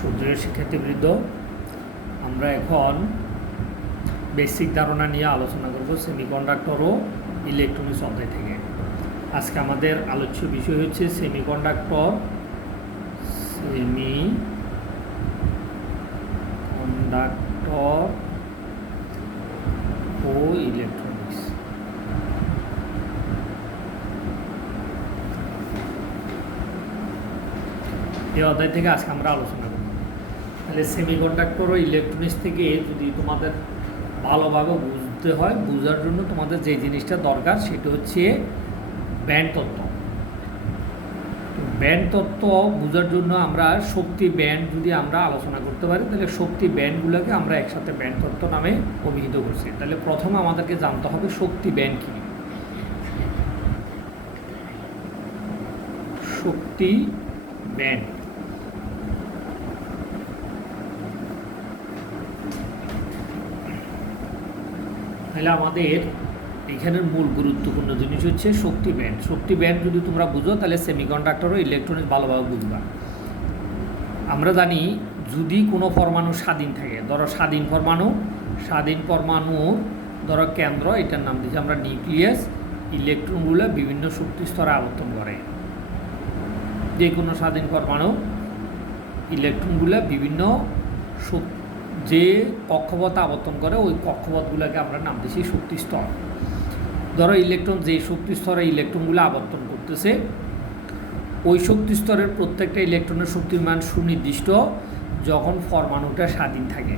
সুপ্রিয় শিক্ষার্থীবৃন্দ, আমরা এখন বেসিক ধারণা নিয়ে আলোচনা করব সেমিকন্ডাক্টর ও ইলেকট্রনিক্স অধ্যায় থেকে। আজকে আমাদের আলোচ্য বিষয় হচ্ছে সেমিকন্ডাক্টর ও ইলেকট্রনিক্স। এই অধ্যায় থেকে আজকে আমরা আলোচনা করব। তাহলে সেমিকন্ডাক্টর ও ইলেকট্রনিক্স থেকে যদি তোমাদের ভালোভাবে বুঝতে হয়, বোঝার জন্য তোমাদের যে জিনিসটা দরকার সেটা হচ্ছে ব্যান্ড তত্ত্ব। ব্যান্ড তত্ত্ব বোঝার জন্য আমরা শক্তি ব্যান্ড যদি আমরা আলোচনা করতে পারি, তাহলে শক্তি ব্যান্ডগুলোকে আমরা একসাথে ব্যান্ড তত্ত্ব নামে অভিহিত করছি। তাহলে প্রথমে আমাদেরকে জানতে হবে শক্তি ব্যান্ড কী। শক্তি ব্যান্ড তাহলে আমাদের এখানের মূল গুরুত্বপূর্ণ জিনিস হচ্ছে শক্তি ব্যান্ড। শক্তি ব্যান্ড যদি তোমরা বুঝো তাহলে সেমিকন্ডাক্টর ও ইলেকট্রনিক্স ভালোভাবে বুঝবা। আমরা জানি যদি কোনো পরমাণু স্বাধীন থাকে, ধরো স্বাধীন পরমাণুর ধরো কেন্দ্র, এটার নাম দিচ্ছি আমরা নিউক্লিয়াস। ইলেকট্রনগুলো বিভিন্ন শক্তি স্তরে আবর্তন করে। যে কোনো স্বাধীন পরমাণু ইলেকট্রনগুলো বিভিন্ন যে কক্ষপথে আবর্তন করে, ওই কক্ষপথগুলোকে আমরা নাম দিচ্ছি শক্তি স্তর। ধরো ইলেকট্রন যে শক্তি স্তরে ইলেকট্রনগুলো আবর্তন করতেছে, ওই শক্তি স্তরের প্রত্যেকটা ইলেকট্রনের শক্তির মান সুনির্দিষ্ট যখন পরমাণুটা স্বাধীন থাকে।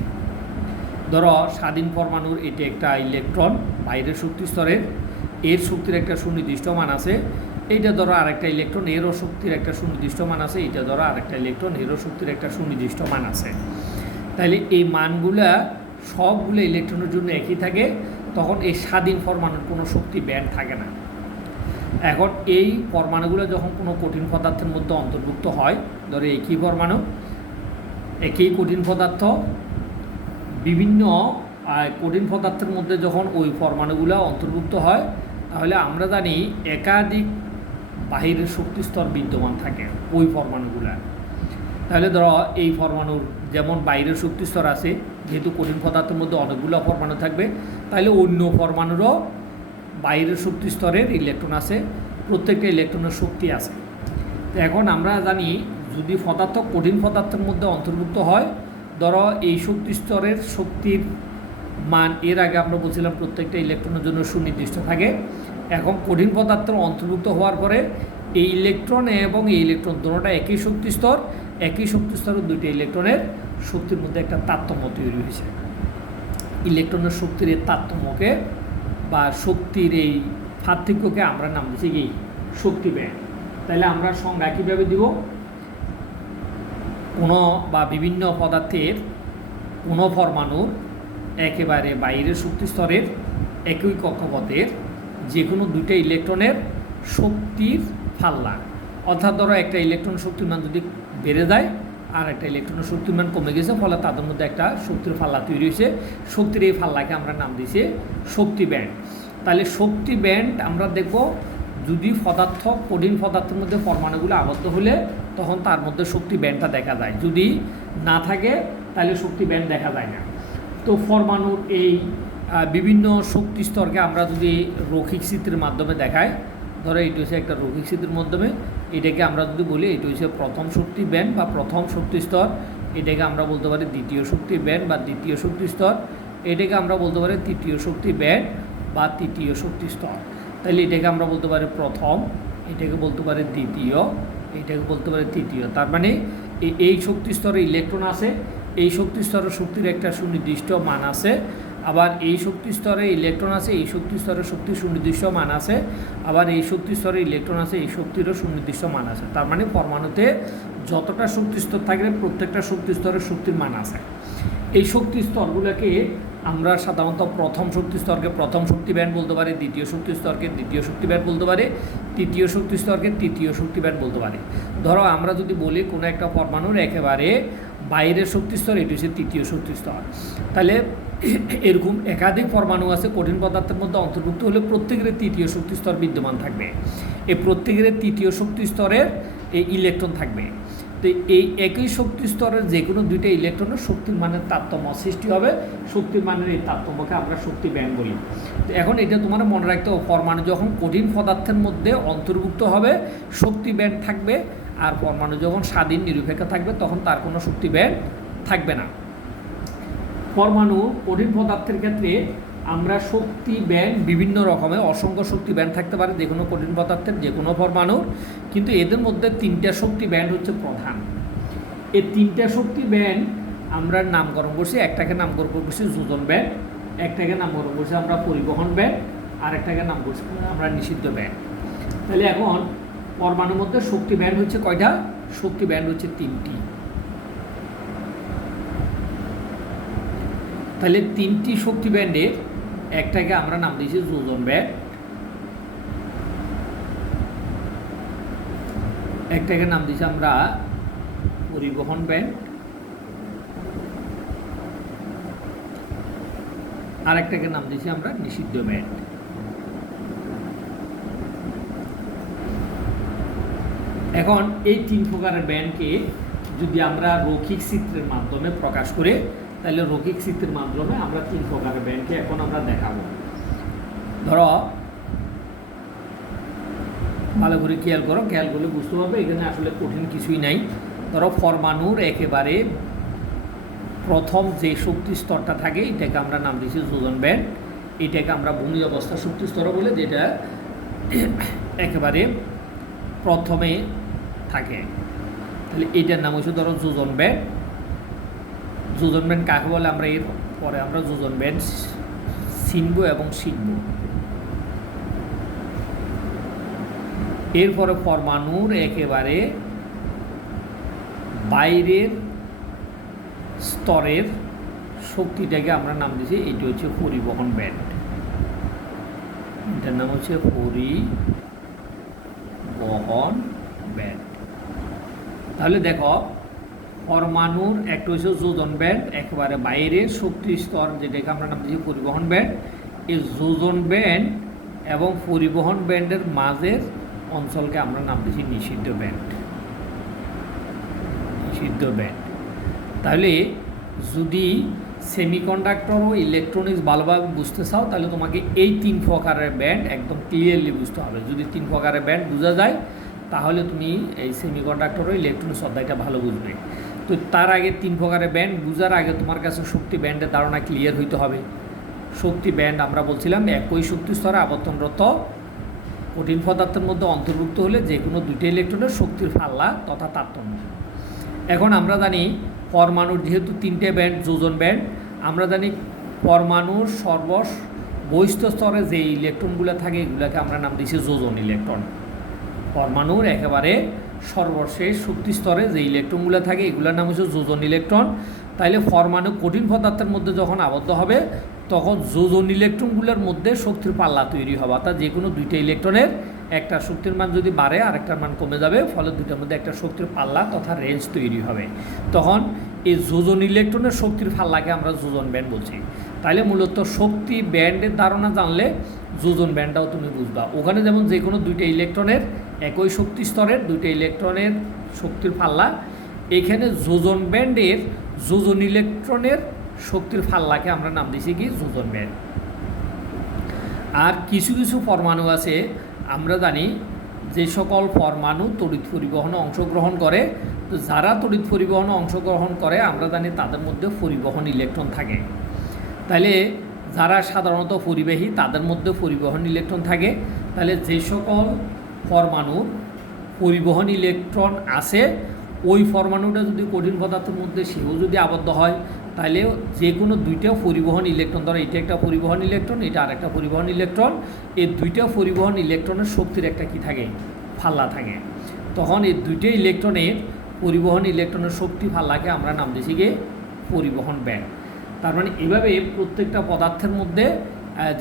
ধরো স্বাধীন পরমাণুর এটি একটা ইলেকট্রন বাইরের শক্তি স্তরের, এর শক্তির একটা সুনির্দিষ্ট মান আছে। এইটা ধরো আরেকটা ইলেকট্রন, এরও শক্তির একটা সুনির্দিষ্ট মান আছে। এইটা ধরো আরেকটা ইলেকট্রন, এরও শক্তির একটা সুনির্দিষ্ট মান আছে। তাহলে এই মানগুলা সবগুলো ইলেকট্রনের জন্য একই থাকে, তখন এই স্বাধীন পরমাণুর কোনো শক্তি ব্যান্ড থাকে না। এখন এই পরমাণুগুলো যখন কোনো কঠিন পদার্থের মধ্যে অন্তর্ভুক্ত হয়, ধরো একই পরমাণু, একই কঠিন পদার্থ, বিভিন্ন কঠিন পদার্থের মধ্যে যখন ওই পরমাণুগুলো অন্তর্ভুক্ত হয়, তাহলে আমরা জানি একাধিক বাহিরের শক্তি স্তর বিদ্যমান থাকে ওই পরমাণুগুলা। তাহলে ধরো এই পরমাণুর যেমন বাইরের শক্তি স্তর আছে, যেহেতু কঠিন পদার্থের মধ্যে অনেকগুলো পরমাণু থাকবে, তাহলে অন্য পরমাণুরও বাইরের শক্তি স্তরের ইলেকট্রন আছে, প্রত্যেকটা ইলেকট্রনের শক্তি আছে। তো এখন আমরা জানি যদি পদার্থ কঠিন পদার্থের মধ্যে অন্তর্ভুক্ত হয়, ধরো এই শক্তি স্তরের শক্তির মান এর আগে আমরা বলছিলাম প্রত্যেকটা ইলেকট্রনের জন্য সুনির্দিষ্ট থাকে। এখন কঠিন পদার্থের অন্তর্ভুক্ত হওয়ার পরে এই ইলেকট্রন এবং এই ইলেকট্রন দুটোটা একই শক্তি স্তর, একই শক্তি স্তরের দুইটি ইলেকট্রনের শক্তির মধ্যে একটা তারতম্য তৈরি হয়েছে। ইলেকট্রনের শক্তির এই তারতম্যকে বা শক্তির এই পার্থক্যকে আমরা নাম দিচ্ছি এই শক্তি ব্যান্ড। তাহলে আমরা সংজ্ঞা কীভাবে দিব? কোনো বা বিভিন্ন পদার্থের কোনো পরমাণুর একেবারে বাইরের শক্তি স্তরের একই কক্ষপথের যে কোনো দুইটা ইলেকট্রনের শক্তির ফাল্লা, অর্থাৎ ধরো একটা ইলেকট্রন শক্তির মান যদি বেড়ে যায় আর একটা ইলেকট্রনের শক্তির মান কমে গেছে, ফলে তাদের মধ্যে একটা শক্তির ফাল্লা তৈরি হয়েছে। শক্তির এই ফাল্লাকে আমরা নাম দিয়েছি শক্তি ব্যান্ড। তাহলে শক্তি ব্যান্ড আমরা দেখব যদি পদার্থ কঠিন পদার্থের মধ্যে পরমাণুগুলো আবদ্ধ হলে তখন তার মধ্যে শক্তি ব্যান্ডটা দেখা যায়, যদি না থাকে তাহলে শক্তি ব্যান্ড দেখা যায় না। তো পরমাণুর এই বিভিন্ন শক্তি স্তরকে আমরা যদি রৈখিক চিত্রের মাধ্যমে দেখাই, ধরো এইটা হচ্ছে একটা রৈখিক চিত্রের মাধ্যমে, এটাকে আমরা যদি বলি এটা হচ্ছে প্রথম শক্তি ব্যান্ড বা প্রথম শক্তি স্তর, এটাকে আমরা বলতে পারি দ্বিতীয় শক্তি ব্যান্ড বা দ্বিতীয় শক্তি স্তর, এটাকে আমরা বলতে পারি তৃতীয় শক্তি ব্যান্ড বা তৃতীয় শক্তি স্তর। তাহলে এটাকে আমরা বলতে পারি প্রথম, এটাকে বলতে পারি দ্বিতীয়, এটাকে বলতে পারি তৃতীয়। তার মানে এই শক্তি স্তরে ইলেকট্রন আছে, এই শক্তি স্তরের শক্তির একটা সুনির্দিষ্ট মান আছে। আবার এই শক্তি স্তরে ইলেকট্রন আছে, এই শক্তি স্তরের শক্তির সুনির্দিষ্ট মান আছে। আবার এই শক্তি স্তরে ইলেকট্রন আছে, এই শক্তিরও সুনির্দিষ্ট মান আছে। তার মানে পরমাণুতে যতটা শক্তি স্তর থাকলে প্রত্যেকটা শক্তি স্তরের শক্তির মান আছে। এই শক্তি স্তরগুলোকে আমরা সাধারণত প্রথম শক্তি স্তরকে প্রথম শক্তি ব্যান্ড বলতে পারি, দ্বিতীয় শক্তি স্তরকে দ্বিতীয় শক্তি ব্যান্ড বলতে পারি, তৃতীয় শক্তি স্তরকে তৃতীয় শক্তি ব্যান্ড বলতে পারি। ধরো আমরা যদি বলি কোনো একটা পরমাণুর একেবারে বাইরের শক্তি স্তর, এটি হচ্ছে তৃতীয় শক্তি স্তর। তাহলে এরকম একাধিক পরমাণু আছে কঠিন পদার্থের মধ্যে অন্তর্ভুক্ত হলে প্রত্যেকের তৃতীয় শক্তি স্তর বিদ্যমান থাকবে। এই প্রত্যেকের তৃতীয় শক্তি স্তরের এই ইলেকট্রন থাকবে। তো এই একই শক্তি স্তরের যে কোনো দুইটা ইলেকট্রনের শক্তির মানের তারতম্য সৃষ্টি হবে, শক্তির মানের এই তারতম্যকে আমরা শক্তি ব্যান্ড বলি। তো এখন এটা তোমার মনে রাখতে হবে, পরমাণু যখন কঠিন পদার্থের মধ্যে অন্তর্ভুক্ত হবে শক্তি ব্যান্ড থাকবে, আর পরমাণু যখন স্বাধীন নিরপেক্ষ থাকবে তখন তার কোনো শক্তি ব্যান্ড থাকবে না। পরমাণু কঠিন পদার্থের ক্ষেত্রে আমরা শক্তি ব্যান্ড বিভিন্ন রকমের অসংখ্য শক্তি ব্যান্ড থাকতে পারে যে কোনো কঠিন পদার্থের যে কোনো পরমাণুর, কিন্তু এদের মধ্যে তিনটা শক্তি ব্যান্ড হচ্ছে প্রধান। এই তিনটা শক্তি ব্যান্ড আমরা নামকরণ করছি, একটাকে নামকরণ করছি যোজন ব্যান্ড, একটাকে নামকরণ করছি আমরা পরিবহন ব্যান্ড, আর একটাকে নাম করছি আমরা নিষিদ্ধ ব্যান্ড। তাহলে এখন পরমাণুর মধ্যে শক্তি ব্যান্ড হচ্ছে কয়টা? শক্তি ব্যান্ড হচ্ছে তিনটি। তাহলে তিনটি শক্তি ব্যান্ডের একটাকে আমরা নাম দিয়েছি যোজন ব্যান্ড, একটাকে নাম দিয়েছি আমরা পরিবহন ব্যান্ড, আর একটাকে নাম দিয়েছি আমরা নিষিদ্ধ ব্যান্ড। এখন এই তিন প্রকারের ব্যান্ডকে যদি আমরা রৈখিক চিত্রের মাধ্যমে প্রকাশ করে, তাহলে রৈখিক চিত্রের মাধ্যমে আমরা তিন প্রকারের ব্যান্ডকে এখন আমরা দেখাবো। ধরো ভালো করে খেয়াল করো, খেয়াল করলে বুঝতে পারবে এখানে আসলে কঠিন কিছুই নাই। ধরো পরমাণুর একেবারে প্রথম যে শক্তি স্তরটা থাকে এটাকে আমরা নাম দিয়েছি যোজন ব্যান্ড, এটাকে আমরা ভূমি অবস্থা শক্তি স্তর বলে, যেটা একেবারে প্রথমে থাকে। তাহলে এইটার নাম হচ্ছে ধরো যোজন ব্যান্ড। যোজন ব্যান্ড কাকে বলে আমরা এর পরে আমরা যোজন ব্যান্ড চিনব এবং শিখব। এরপরে পরমাণুর একেবারে বাইরের স্তরের শক্তিটাকে আমরা নাম দিয়েছি এটি হচ্ছে পরিবহন ব্যান্ড, এটার নাম হচ্ছে পরিবহন ব্যান্ড। তাহলে দেখো পরমাণুর একটা হচ্ছে যোজন ব্যান্ড, একেবারে বাইরের শক্তি স্তর যেটাকে আমরা নাম দিয়েছি পরিবহন ব্যান্ড। এই যোজন ব্যান্ড এবং পরিবহন ব্যান্ডের মাঝের অঞ্চলকে আমরা নাম দিয়েছি নিষিদ্ধ ব্যান্ড, নিষিদ্ধ ব্যান্ড। তাহলে যদি সেমিকন্ডাক্টর ও ইলেকট্রনিক্স ভালোভাবে বুঝতে চাও তাহলে তোমাকে এই তিন প্রকারের ব্যান্ড একদম ক্লিয়ারলি বুঝতে হবে। যদি তিন প্রকারের ব্যান্ড বোঝা যায় তাহলে তুমি এই সেমিকন্ডাক্টর ও ইলেকট্রনিক্স অধ্যায়টা ভালো বুঝবে। তো তার আগে তিন প্রকারের ব্যান্ড বোঝার আগে তোমার কাছে শক্তি ব্যান্ডের ধারণা ক্লিয়ার হইতে হবে। শক্তি ব্যান্ড আমরা বলছিলাম একই শক্তি স্তরে আবর্তনরত কঠিন পদার্থের মধ্যে অন্তর্ভুক্ত হলে যে কোনো দুইটা ইলেকট্রনের শক্তির পাল্লা তথা তারতম্য। এখন আমরা জানি পরমাণুর যেহেতু তিনটে ব্যান্ড যোজন ব্যান্ড, আমরা জানি পরমাণুর বহিস্থ স্তরে যে ইলেকট্রনগুলো থাকে এগুলোকে আমরা নাম দিয়েছি যোজন ইলেকট্রন। পরমাণুর একেবারে সর্বশেষ শক্তি স্তরে যে ইলেকট্রনগুলো থাকে এগুলোর নাম হচ্ছে যোজন ইলেকট্রন। তাইলে পরমাণু কঠিন পদার্থের মধ্যে যখন আবদ্ধ হবে তখন যোজন ইলেকট্রনগুলোর মধ্যে শক্তির পাল্লা তৈরি হবে, অর্থাৎ যে কোনো দুইটা ইলেকট্রনের একটা শক্তির মান যদি বাড়ে আর একটার মান কমে যাবে, ফলে দুইটার মধ্যে একটা শক্তির পাল্লা তথা রেঞ্জ তৈরি হবে। তখন এই যোজন ইলেকট্রনের শক্তির পাল্লাকে আমরা যোজন ব্যান্ড বলছি। তাইলে মূলত শক্তি ব্যান্ডের ধারণা জানলে যোজন ব্যান্ডটাও তুমি বুঝবা। ওখানে যেমন যে কোনো দুইটা ইলেকট্রনের একই শক্তি স্তরের দুইটা ইলেকট্রনের শক্তির পাল্লা, এখানে যোজন ব্যান্ডের যোজন ইলেকট্রনের শক্তির পাল্লাকে আমরা নাম দিয়েছি কি যোজন ব্যান্ড। আর কিছু কিছু পরমাণু আছে আমরা জানি যে সকল পরমাণু তড়িৎ পরিবহনে অংশগ্রহণ করে, তো যারা তড়িৎ পরিবহনে অংশগ্রহণ করে আমরা জানি তাদের মধ্যে পরিবহন ইলেকট্রন থাকে। তাহলে যারা সাধারণত পরিবাহী তাদের মধ্যে পরিবহন ইলেকট্রন থাকে। তাহলে যে সকল পরমাণুর পরিবহন ইলেকট্রন আছে ওই পরমাণুটা যদি কঠিন পদার্থের মধ্যে সেও যদি আবদ্ধ হয় তাহলে যে কোনো দুইটা পরিবহন ইলেকট্রন, ধরো এটা একটা পরিবহন ইলেকট্রন, এটা আর একটা পরিবহন ইলেকট্রন, এই দুইটা পরিবহন ইলেকট্রনের শক্তির একটা কি থাকে পাল্লা থাকে। তখন এই দুইটা ইলেকট্রনের পরিবহন ইলেকট্রনের শক্তি পাল্লাকে আমরা নাম দিয়েছি গিয়ে পরিবহন ব্যান্ড। তার মানে এভাবে প্রত্যেকটা পদার্থের মধ্যে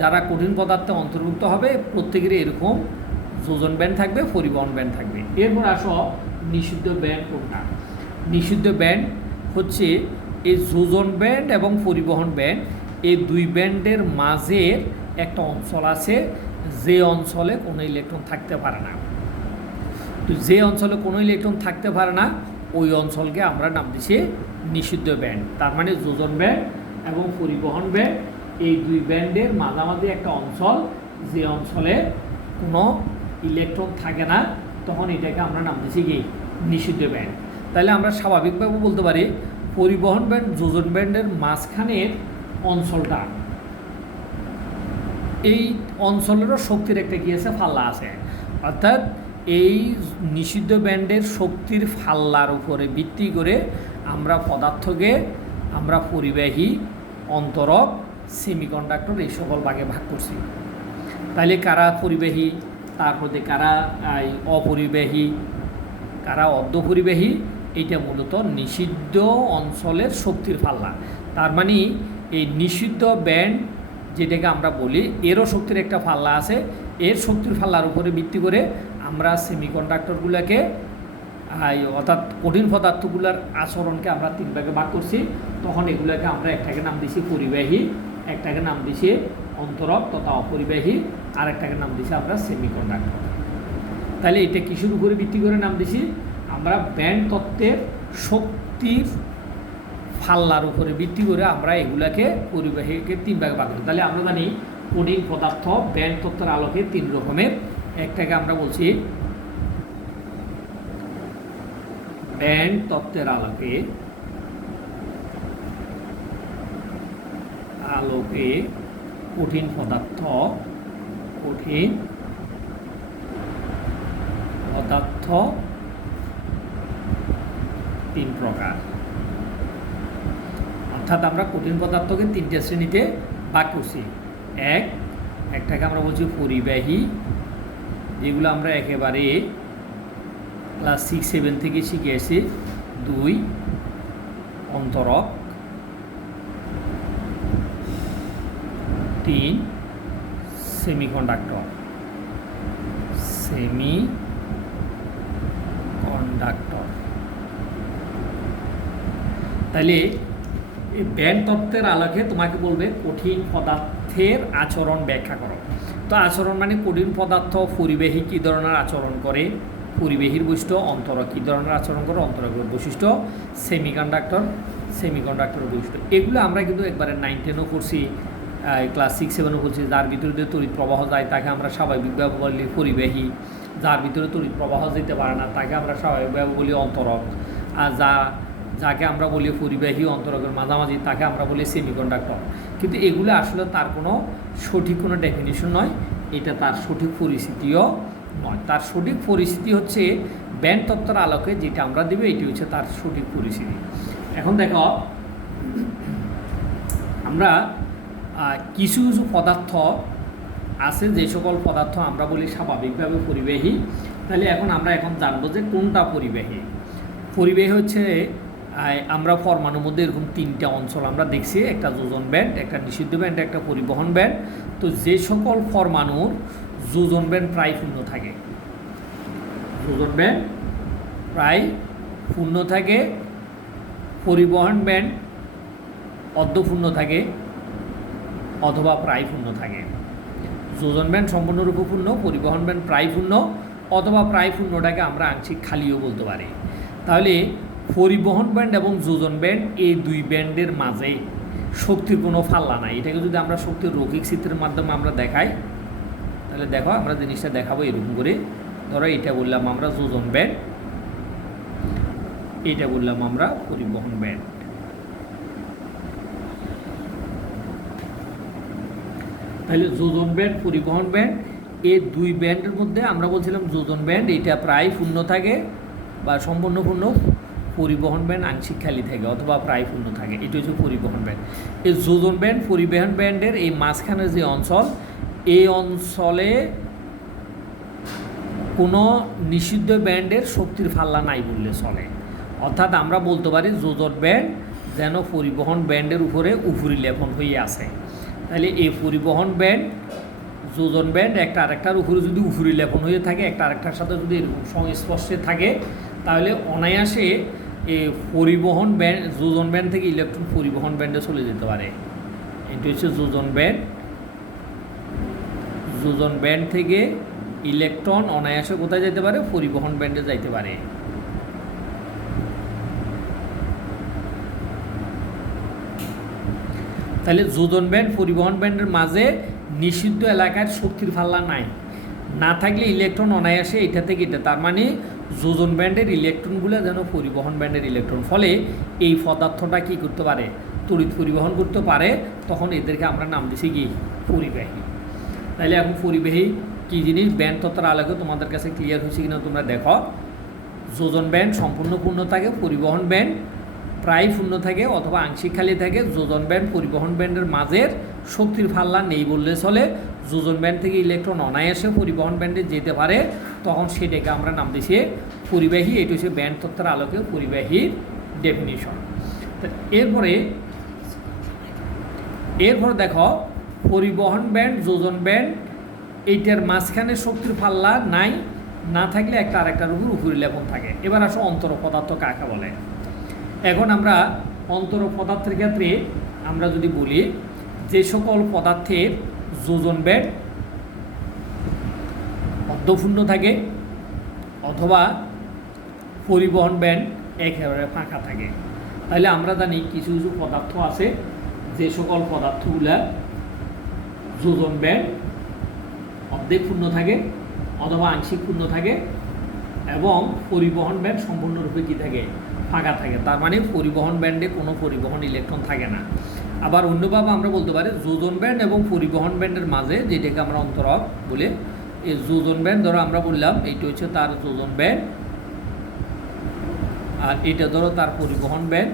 যারা কঠিন পদার্থে অন্তর্ভুক্ত হবে প্রত্যেকেরই এরকম যোজন ব্যান্ড থাকবে, পরিবহন ব্যান্ড থাকবে। এরপর আসো নিষিদ্ধ ব্যান্ড কোনটা? নিষিদ্ধ ব্যান্ড হচ্ছে এই যোজন ব্যান্ড এবং পরিবহন ব্যান্ড এই দুই ব্যান্ডের মাঝের একটা অঞ্চল আছে যে অঞ্চলে কোনো ইলেকট্রন থাকতে পারে না। তো যে অঞ্চলে কোনো ইলেকট্রন থাকতে পারে না ওই অঞ্চলকে আমরা নাম দিছি নিষিদ্ধ ব্যান্ড। তার মানে যোজন ব্যান্ড এবং পরিবহন ব্যান্ড এই দুই ব্যান্ডের মাঝামাঝি একটা অঞ্চল, যে অঞ্চলে কোনো ইলেকট্রন থাকে না, তখন এটাকে আমরা নাম দিছি কি নিষিদ্ধ ব্যান্ড। তাহলে আমরা স্বাভাবিকভাবে বলতে পারি পরিবহন ব্যান্ড যোজন ব্যান্ডের মাঝখানের অঞ্চলটা, এই অঞ্চলেরও শক্তির একটা কি আছে ফাল্লা আছে। অর্থাৎ এই নিষিদ্ধ ব্যান্ডের শক্তির ফাল্লার উপরে ভিত্তি করে আমরা পদার্থকে আমরা পরিবাহী, অন্তরক, সেমিকন্ডাক্টর এই সকল ভাগে ভাগ করছি। তাহলে কারা পরিবাহী, তার মধ্যে কারা অপরিবাহী, কারা অর্ধপরিবাহী, এইটা মূলত নিষিদ্ধ অঞ্চলের শক্তির ফাল্লা। তার মানে এই নিষিদ্ধ ব্যান্ড যেটাকে আমরা বলি এরও শক্তির একটা ফাল্লা আছে, এর শক্তির ফাল্লার উপরে ভিত্তি করে আমরা সেমিকন্ডাক্টরগুলোকে অর্থাৎ কঠিন পদার্থগুলোর আচরণকে আমরা তিন ভাগে ভাগ করছি। তখন এগুলোকে আমরা একটাকে নাম দিছি পরিবাহী, একটাকে নাম দিছি অন্তরক তথা অপরিবাহী, আর একটাকে নাম দিছি আমরা সেমিকন্ডাক্টর। তাহলে এটা কিসের উপরে ভিত্তি করে নাম দিছি? আমরা ব্যান্ড তত্ত্বের শক্তির ফাল্লার উপরে ভিত্তি করে আমরা এগুলাকে পরিবাহীকে তিন ভাগে ভাগ করি। তাহলে আমরা জানি কঠিন পদার্থ ব্যান্ড তত্ত্বের আলোকে তিন রকমের। একটাকে আমরা বলছি ব্যান্ড তত্ত্বের আলোকে কঠিন পদার্থ তিন প্রকার। অর্থাৎ আমরা কঠিন পদার্থকে তিনটে শ্রেণীতে ভাগ করছি। একটাকে আমরা বলছি পরিবাহী, যেগুলো আমরা একেবারে ক্লাস 6-7 থেকে শিখে আসছি। 2 অন্তরক, 3 সেমিকন্ডাক্টর। তাহলে এই ব্যান্ড তত্ত্বের আলোকে তোমাকে বলবে কঠিন পদার্থের আচরণ ব্যাখ্যা করো। তো আচরণ মানে কঠিন পদার্থ পরিবাহী কী ধরনের আচরণ করে, পরিবাহীর বৈশিষ্ট্য, অন্তরক কী ধরনের আচরণ করে, অন্তরকের বৈশিষ্ট্য, সেমিকন্ডাক্টরের বৈশিষ্ট্য। এগুলো আমরা কিন্তু একবারে 9-10ও করছি, ক্লাস 6-7ও করছি। যার ভিতরে দিয়ে তড়িৎ প্রবাহ যায় তাকে আমরা স্বাভাবিকভাবে বলি পরিবাহী, যার ভিতরে তড়িৎ প্রবাহ যেতে পারে না তাকে আমরা স্বাভাবিকভাবে বলি অন্তরক, আর যাকে আমরা বলি পরিবাহী অন্তরকের মাঝামাঝি তাকে আমরা বলি সেমিকন্ডাক্টর। কিন্তু এগুলো আসলে তার কোনো সঠিক কোনো ডেফিনিশন নয়, এটা তার সঠিক পরিস্থিতিও নয়। তার সঠিক পরিস্থিতি হচ্ছে ব্যান্ড তত্ত্বের আলোকে যেটা আমরা দেবো, এটি হচ্ছে তার সঠিক পরিস্থিতি। এখন দেখো আমরা কিছু কিছু পদার্থ আছে যে সকল পদার্থ আমরা বলি স্বাভাবিকভাবে পরিবাহী। তাহলে আমরা জানবো যে কোনটা পরিবাহী। পরিবাহী হচ্ছে আমরা পরমাণুর মধ্যে এরকম 3টা অঞ্চল আমরা দেখছি, একটা যোজন ব্যান্ড, একটা নিষিদ্ধ ব্যান্ড, একটা পরিবহন ব্যান্ড। তো যে সকল পরমাণুর যোজন ব্যান্ড প্রায় শূন্য থাকে, যোজন ব্যান্ড প্রায় শূন্য থাকে, পরিবহন ব্যান্ড অর্ধপূর্ণ থাকে অথবা প্রায় শূন্য থাকে। যোজন ব্যান্ড সম্পূর্ণরূপে পূর্ণ, পরিবহন ব্যান্ড প্রায় শূন্য অথবা প্রায় শূন্যটাকে আমরা আংশিক খালিও বলতে পারি। তাহলে পরিবহন ব্যান্ড এবং যোজন ব্যান্ড এই দুই ব্যান্ডের মাঝে শক্তির কোনো ফাল্লা নাই। এটাকে যদি আমরা শক্তির রৈখিক চিত্রের মাধ্যমে আমরা দেখাই, তাহলে দেখো আমরা জিনিসটা দেখাবো এরকম করে। ধরো এটা বললাম আমরা যোজন ব্যান্ড, এটা বললাম আমরা পরিবহন ব্যান্ড। তাহলে যোজন ব্যান্ড, পরিবহন ব্যান্ড, এই দুই ব্যান্ডের মধ্যে আমরা বলছিলাম যোজন ব্যান্ড এটা প্রায় শূন্য থাকে বা সম্পূর্ণ পূর্ণ, পরিবহন ব্যান্ড আংশিক খালি থাকে অথবা প্রায় পূর্ণ থাকে। এটা হচ্ছে পরিবহন ব্যান্ড। এই যোজন ব্যান্ড পরিবহন ব্যান্ডের এই মাঝখানের যে অঞ্চল, এই অঞ্চলে কোনো নিষিদ্ধ ব্যান্ডের শক্তির ফাল্লা নাই বললে চলে। অর্থাৎ আমরা বলতে পারি যোজন ব্যান্ড যেন পরিবহন ব্যান্ডের উপরে উপরিলেপন হয়ে আছে। তাহলে এই পরিবহন ব্যান্ড, যোজন ব্যান্ড একটা আরেকটার উপরে যদি উপরিলেপন হয়ে থাকে, একটা আরেকটার সাথে যদি এরকম সংস্পর্শে থাকে, তাহলে অনায়াসে এই পরিবহন ব্যান্ড, যোজন ব্যান্ড থেকে ইলেকট্রন পরিবহন ব্যান্ডে চলে যেতে পারে। এটি হচ্ছে যোজন ব্যান্ড। যোজন ব্যান্ড থেকে ইলেকট্রন অনায়াসে কোথায় যেতে পারে? পরিবহন ব্যান্ডে যাইতে পারে। তাহলে যোজন ব্যান্ড পরিবহন ব্যান্ডের মাঝে নিষিদ্ধ এলাকার শক্তির ফাল্লা নাই, না থাকলে ইলেকট্রন অনায়াসে এটা থেকে এটা, তার মানে যোজন ব্যান্ডের ইলেকট্রনগুলো যেন পরিবহন ব্যান্ডের ইলেকট্রন, ফলে এই পদার্থটা কী করতে পারে, তড়িৎ পরিবহন করতে পারে, তখন এদেরকে আমরা নাম দিছি কি পরিবাহী। তাহলে এখন পরিবাহী কী জিনিস ব্যান্ড তত্ত্বের আলোকে তোমাদের কাছে ক্লিয়ার হয়েছে কিনা তোমরা দেখো। যোজন ব্যান্ড সম্পূর্ণ পূর্ণ থাকে, পরিবহন ব্যান্ড প্রায় পূর্ণ থাকে অথবা আংশিক খালি থাকে। যোজন ব্যান্ড পরিবহন ব্যান্ডের মাঝের শক্তির ফাল্লা নেই বললে চলে। যোজন ব্যান্ড থেকে ইলেকট্রন অনায়াসে পরিবহন ব্যান্ডে যেতে পারে, তখন সেটাকে আমরা নাম দিছি পরিবাহী। এটি হচ্ছে ব্যান্ড তত্ত্বের আলোকে পরিবাহীর ডেফিনিশন। এরপর দেখো পরিবহন ব্যান্ড যোজন ব্যান্ড এইটার মাঝখানে শক্তির ফাল্লা নাই, না থাকলে একটা আরেকটার উপর উপরিলেপন থাকে। এবার আসো অন্তর পদার্থ কাকে বলে। এখন আমরা অন্তর পদার্থের ক্ষেত্রে আমরা যদি বলি যে সকল পদার্থের যোজন ব্যান্ড অর্ধপূর্ণ থাকে অথবা পরিবহন ব্যান্ড একেবারে ফাঁকা থাকে, তাহলে আমরা জানি কিছু কিছু পদার্থ আছে যে সকল পদার্থগুলা যোজন ব্যান্ড অর্ধেক পূর্ণ থাকে অথবা আংশিক পূর্ণ থাকে এবং পরিবহন ব্যান্ড সম্পূর্ণরূপে কী থাকে, ফাঁকা থাকে। তার মানে পরিবহন ব্যান্ডে কোনো পরিবহন ইলেকট্রন থাকে না। আবার অন্যভাবে আমরা বলতে পারি যোজন ব্যান্ড এবং পরিবহন ব্যান্ডের মাঝে যেটাকে আমরা অন্তরক বলে, এই যোজন ব্যান্ড ধরো আমরা বললাম এইটা হচ্ছে তার যোজন ব্যান্ড, আর এটা ধরো তার পরিবহন ব্যান্ড।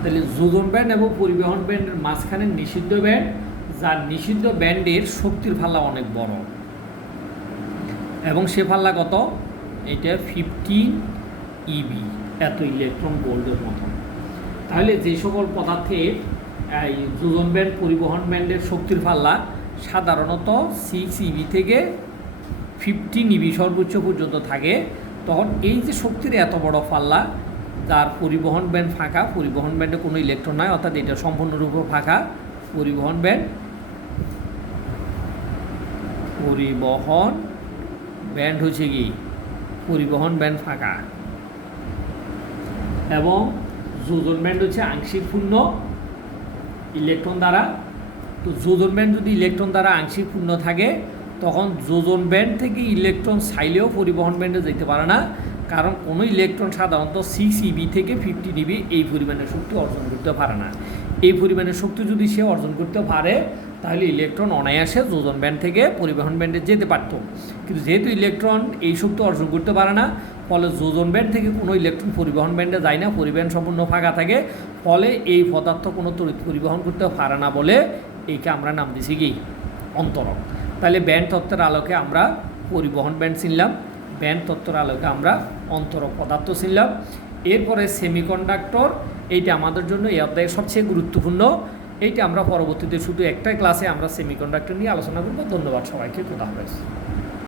তাহলে যোজন ব্যান্ড এবং পরিবহন ব্যান্ডের মাঝখানে নিষিদ্ধ ব্যান্ড, যার নিষিদ্ধ ব্যান্ডের শক্তির ফাল্লা অনেক বড় এবং সে ফাল্লা কত, এটা 15 EV, এত ইলেকট্রন ভোল্টের মতো। তাহলে যে সকল পদার্থের এই যোজন ব্যান্ড পরিবহন ব্যান্ডের শক্তির ফাল্লা সাধারণত 6 EV থেকে 15 EV সর্বোচ্চ পর্যন্ত থাকে, তখন এই যে শক্তির এত বড় ফাল্লা, যার পরিবহন ব্যান্ড ফাঁকা, পরিবহন ব্যান্ডে কোনো ইলেকট্রন নাই, অর্থাৎ এটা সম্পূর্ণরূপে ফাঁকা পরিবহন ব্যান্ড, পরিবহন ব্যান্ড হচ্ছে কি পরিবহন ব্যান্ড ফাঁকা, এবং যোজন ব্যান্ড হচ্ছে আংশিক পূর্ণ ইলেকট্রন দ্বারা। তো যোজন ব্যান্ড যদি ইলেকট্রন দ্বারা আংশিক পূর্ণ থাকে, তখন যোজন ব্যান্ড থেকে ইলেকট্রন চাইলেও পরিবহন ব্যান্ডে যেতে পারে না, কারণ কোনো ইলেকট্রন সাধারণত 6 EV থেকে 15 EV এই পরিমাণের শক্তি অর্জন করতে পারে না। এই পরিমাণের শক্তি যদি সে অর্জন করতে পারে, তাহলে ইলেকট্রন অনায়াসে যোজন ব্যান্ড থেকে পরিবহন ব্যান্ডে যেতে পারত। কিন্তু যেহেতু ইলেকট্রন এই শক্তি অর্জন করতে পারে না, ফলে যোজন ব্যান্ড থেকে কোনো ইলেকট্রন পরিবহন ব্যান্ডে যায় না, পরিবহন সম্পূর্ণ ফাঁকা থাকে, ফলে এই পদার্থ কোনো তড়িৎ পরিবহন করতে পারে না বলে এইকে আমরা নাম দিছি কি অন্তরক। তাহলে ব্যান্ড তত্ত্বের আলোকে আমরা পরিবহন ব্যান্ড চিনলাম, ব্যান্ড তত্ত্বের আলোকে আমরা অন্তরক পদার্থ চিনলাম। এরপরে সেমিকন্ডাক্টর, এইটা আমাদের জন্য এই অধ্যায়ে সবচেয়ে গুরুত্বপূর্ণ। এইটা আমরা পরবর্তীতে শুধু একটাই ক্লাসে আমরা সেমিকন্ডাক্টর নিয়ে আলোচনা করব। ধন্যবাদ সবাইকে, খোদা হাফেজ।